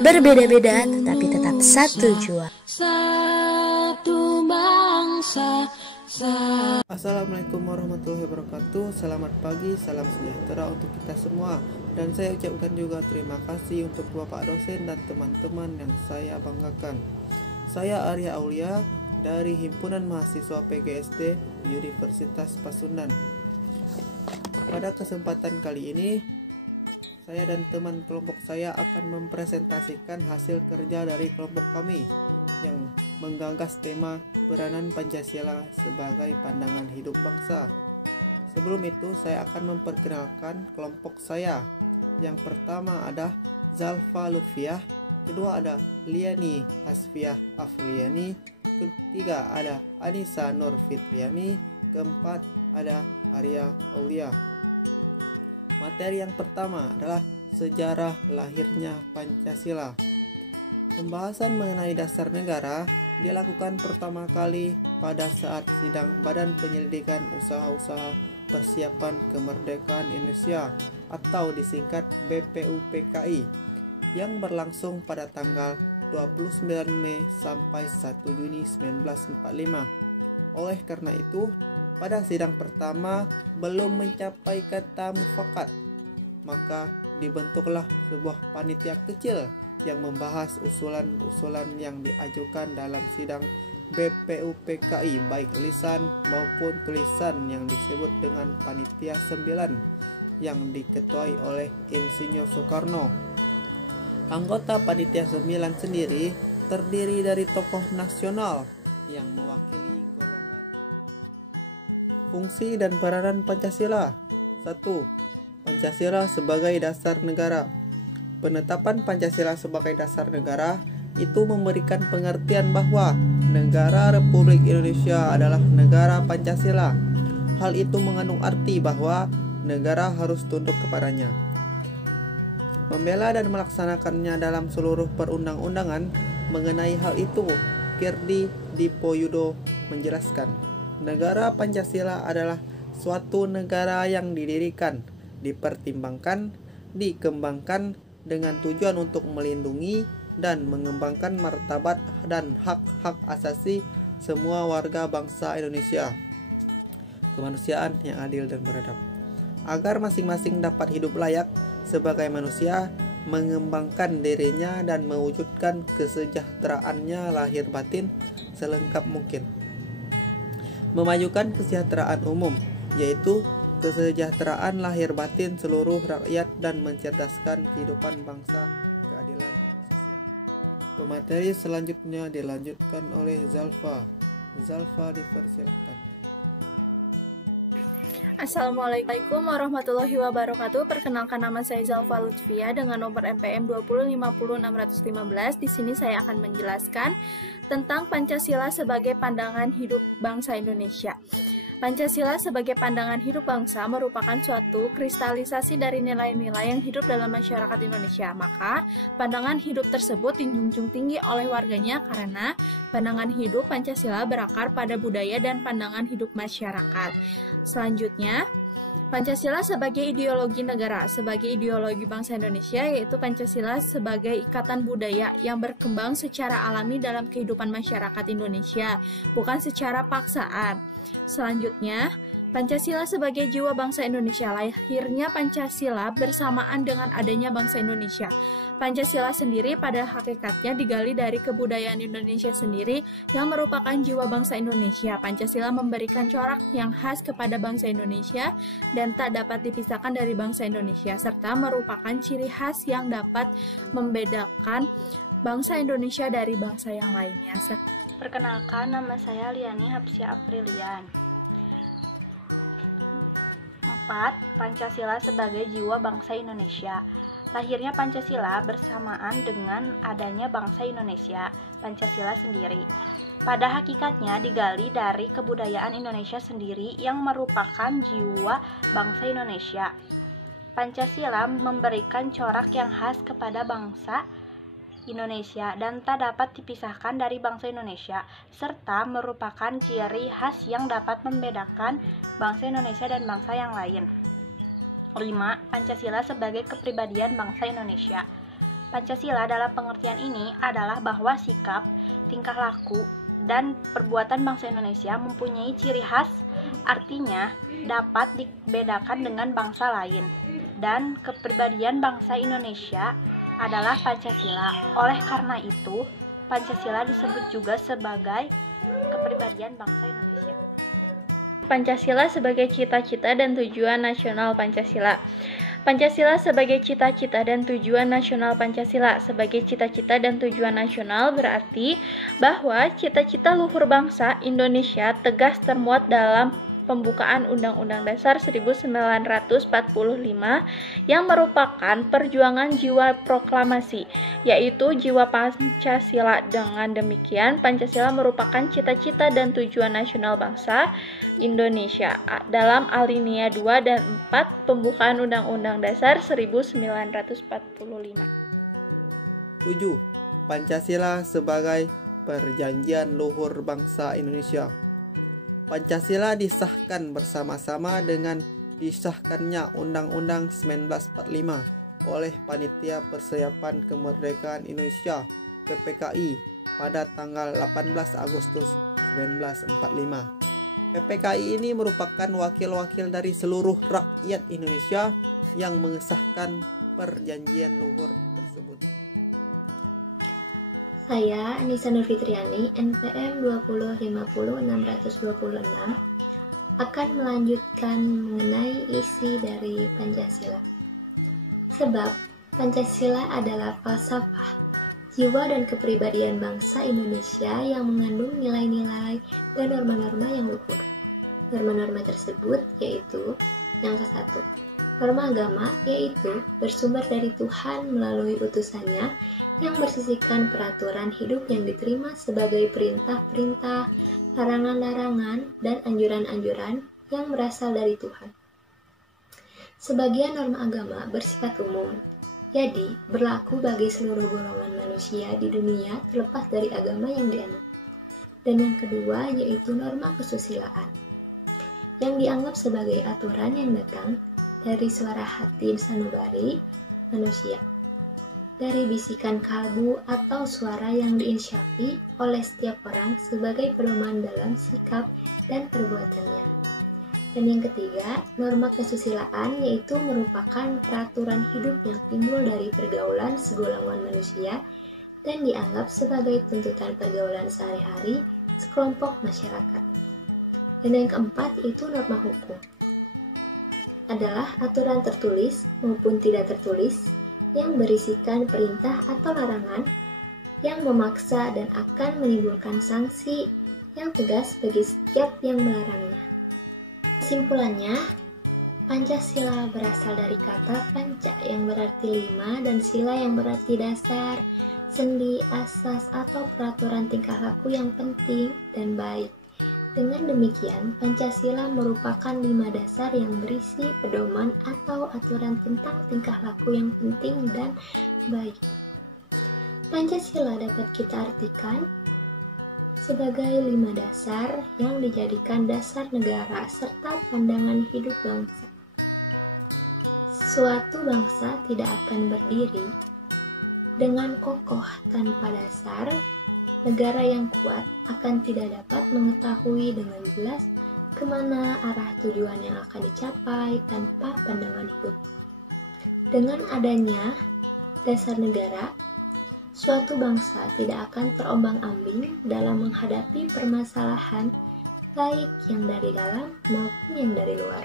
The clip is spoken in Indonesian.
Berbeda-beda tetapi tetap satu jua. Satu bangsa. Assalamualaikum warahmatullahi wabarakatuh. Selamat pagi, salam sejahtera untuk kita semua. Dan saya ucapkan juga terima kasih untuk Bapak dosen dan teman-teman yang saya banggakan. Saya Arya Aulia dari Himpunan Mahasiswa PGSD Universitas Pasundan. Pada kesempatan kali ini, saya dan teman kelompok saya akan mempresentasikan hasil kerja dari kelompok kami yang menggagas tema peranan Pancasila sebagai pandangan hidup bangsa. Sebelum itu, saya akan memperkenalkan kelompok saya. Yang pertama ada Zalfa Lutfiah, kedua ada Liani Hasfiah Afriani, ketiga ada Anissa Nur Fitriani, keempat ada Arya Aulia. Materi yang pertama adalah sejarah lahirnya Pancasila. Pembahasan mengenai dasar negara dilakukan pertama kali pada saat sidang Badan Penyelidikan Usaha-Usaha Persiapan Kemerdekaan Indonesia atau disingkat BPUPKI yang berlangsung pada tanggal 29 Mei sampai 1 Juni 1945. Oleh karena itu, pada sidang pertama belum mencapai kata mufakat, maka dibentuklah sebuah panitia kecil yang membahas usulan-usulan yang diajukan dalam sidang BPUPKI baik lisan maupun tulisan yang disebut dengan Panitia 9 yang diketuai oleh Insinyur Soekarno. Anggota Panitia 9 sendiri terdiri dari tokoh nasional yang mewakili golongan. Fungsi dan peranan Pancasila. 1. Pancasila sebagai dasar negara. Penetapan Pancasila sebagai dasar negara itu memberikan pengertian bahwa negara Republik Indonesia adalah negara Pancasila. Hal itu mengandung arti bahwa negara harus tunduk kepadanya. Membela dan melaksanakannya dalam seluruh perundang-undangan mengenai hal itu, Kirdi Dipoyudo menjelaskan, negara Pancasila adalah suatu negara yang didirikan, dipertimbangkan, dikembangkan dengan tujuan untuk melindungi dan mengembangkan martabat dan hak-hak asasi semua warga bangsa Indonesia, kemanusiaan yang adil dan beradab, agar masing-masing dapat hidup layak sebagai manusia, mengembangkan dirinya dan mewujudkan kesejahteraannya lahir batin selengkap mungkin, memajukan kesejahteraan umum, yaitu kesejahteraan lahir batin seluruh rakyat dan mencerdaskan kehidupan bangsa, keadilan sosial. Pemateri selanjutnya dilanjutkan oleh Zalfa. Zalfa dipersilahkan. Assalamualaikum warahmatullahi wabarakatuh. Perkenalkan, nama saya Zalfa Lutfiah dengan nomor NPM 2050615. Di sini saya akan menjelaskan tentang Pancasila sebagai pandangan hidup bangsa Indonesia. Pancasila sebagai pandangan hidup bangsa merupakan suatu kristalisasi dari nilai-nilai yang hidup dalam masyarakat Indonesia. Maka, pandangan hidup tersebut dijunjung tinggi oleh warganya karena pandangan hidup Pancasila berakar pada budaya dan pandangan hidup masyarakat. Selanjutnya, Pancasila sebagai ideologi negara, sebagai ideologi bangsa Indonesia, yaitu Pancasila sebagai ikatan budaya yang berkembang secara alami dalam kehidupan masyarakat Indonesia, bukan secara paksaan. Selanjutnya, Pancasila sebagai jiwa bangsa Indonesia. Lahirnya Pancasila bersamaan dengan adanya bangsa Indonesia. Pancasila sendiri pada hakikatnya digali dari kebudayaan Indonesia sendiri yang merupakan jiwa bangsa Indonesia. Pancasila memberikan corak yang khas kepada bangsa Indonesia dan tak dapat dipisahkan dari bangsa Indonesia, serta merupakan ciri khas yang dapat membedakan bangsa Indonesia dari bangsa yang lainnya. Perkenalkan, nama saya Liani Hapsia Aprilian. 4. Pancasila sebagai jiwa bangsa Indonesia. Lahirnya Pancasila bersamaan dengan adanya bangsa Indonesia, Pancasila sendiri. Pada hakikatnya digali dari kebudayaan Indonesia sendiri yang merupakan jiwa bangsa Indonesia. Pancasila memberikan corak yang khas kepada bangsa Indonesia dan tak dapat dipisahkan dari bangsa Indonesia, serta merupakan ciri khas yang dapat membedakan bangsa Indonesia dan bangsa yang lain. 5. Pancasila sebagai kepribadian bangsa Indonesia. Pancasila dalam pengertian ini adalah bahwa sikap, tingkah laku, dan perbuatan bangsa Indonesia mempunyai ciri khas, artinya dapat dibedakan dengan bangsa lain. Dan kepribadian bangsa Indonesia adalah Pancasila. Oleh karena itu, Pancasila disebut juga sebagai kepribadian bangsa Indonesia. Pancasila sebagai cita-cita dan tujuan nasional Pancasila. Pancasila sebagai cita-cita dan tujuan nasional Pancasila. Sebagai cita-cita dan tujuan nasional berarti bahwa cita-cita luhur bangsa Indonesia tegas termuat dalam pembukaan Undang-Undang Dasar 1945 yang merupakan perjuangan jiwa proklamasi, yaitu jiwa Pancasila. Dengan demikian, Pancasila merupakan cita-cita dan tujuan nasional bangsa Indonesia dalam alinea 2 dan 4 pembukaan Undang-Undang Dasar 1945. 7. Pancasila sebagai perjanjian luhur bangsa Indonesia. Pancasila disahkan bersama-sama dengan disahkannya Undang-Undang 1945 oleh Panitia Persiapan Kemerdekaan Indonesia (PPKI) pada tanggal 18 Agustus 1945. PPKI ini merupakan wakil-wakil dari seluruh rakyat Indonesia yang mengesahkan perjanjian luhur tersebut. Saya Anissa Nurfitriani, NPM 2050626 akan melanjutkan mengenai isi dari Pancasila. Sebab Pancasila adalah falsafah, jiwa dan kepribadian bangsa Indonesia yang mengandung nilai-nilai dan norma-norma yang luhur. Norma-norma tersebut yaitu yang ke-1, norma agama, yaitu bersumber dari Tuhan melalui utusannya yang bersisihkan peraturan hidup yang diterima sebagai perintah-perintah, larangan-larangan, dan anjuran-anjuran yang berasal dari Tuhan. Sebagian norma agama bersifat umum, jadi berlaku bagi seluruh golongan manusia di dunia terlepas dari agama yang dianut. Dan yang kedua yaitu norma kesusilaan, yang dianggap sebagai aturan yang datang dari suara hati sanubari manusia, dari bisikan kalbu atau suara yang diinsyafi oleh setiap orang sebagai pedoman dalam sikap dan perbuatannya. Dan yang ketiga, norma kesusilaan yaitu merupakan peraturan hidup yang timbul dari pergaulan segolongan manusia dan dianggap sebagai tuntutan pergaulan sehari-hari sekelompok masyarakat. Dan yang keempat yaitu norma hukum, adalah aturan tertulis maupun tidak tertulis yang berisikan perintah atau larangan yang memaksa dan akan menimbulkan sanksi yang tegas bagi setiap yang melarangnya. Kesimpulannya, Pancasila berasal dari kata panca yang berarti 5 dan sila yang berarti dasar, sendi, asas, atau peraturan tingkah laku yang penting dan baik. Dengan demikian, Pancasila merupakan 5 dasar yang berisi pedoman atau aturan tentang tingkah laku yang penting dan baik. Pancasila dapat kita artikan sebagai 5 dasar yang dijadikan dasar negara serta pandangan hidup bangsa. Suatu bangsa tidak akan berdiri dengan kokoh tanpa dasar. Negara yang kuat akan tidak dapat mengetahui dengan jelas kemana arah tujuan yang akan dicapai tanpa pandangan hidup. Dengan adanya dasar negara, suatu bangsa tidak akan terombang-ambing dalam menghadapi permasalahan baik yang dari dalam maupun yang dari luar.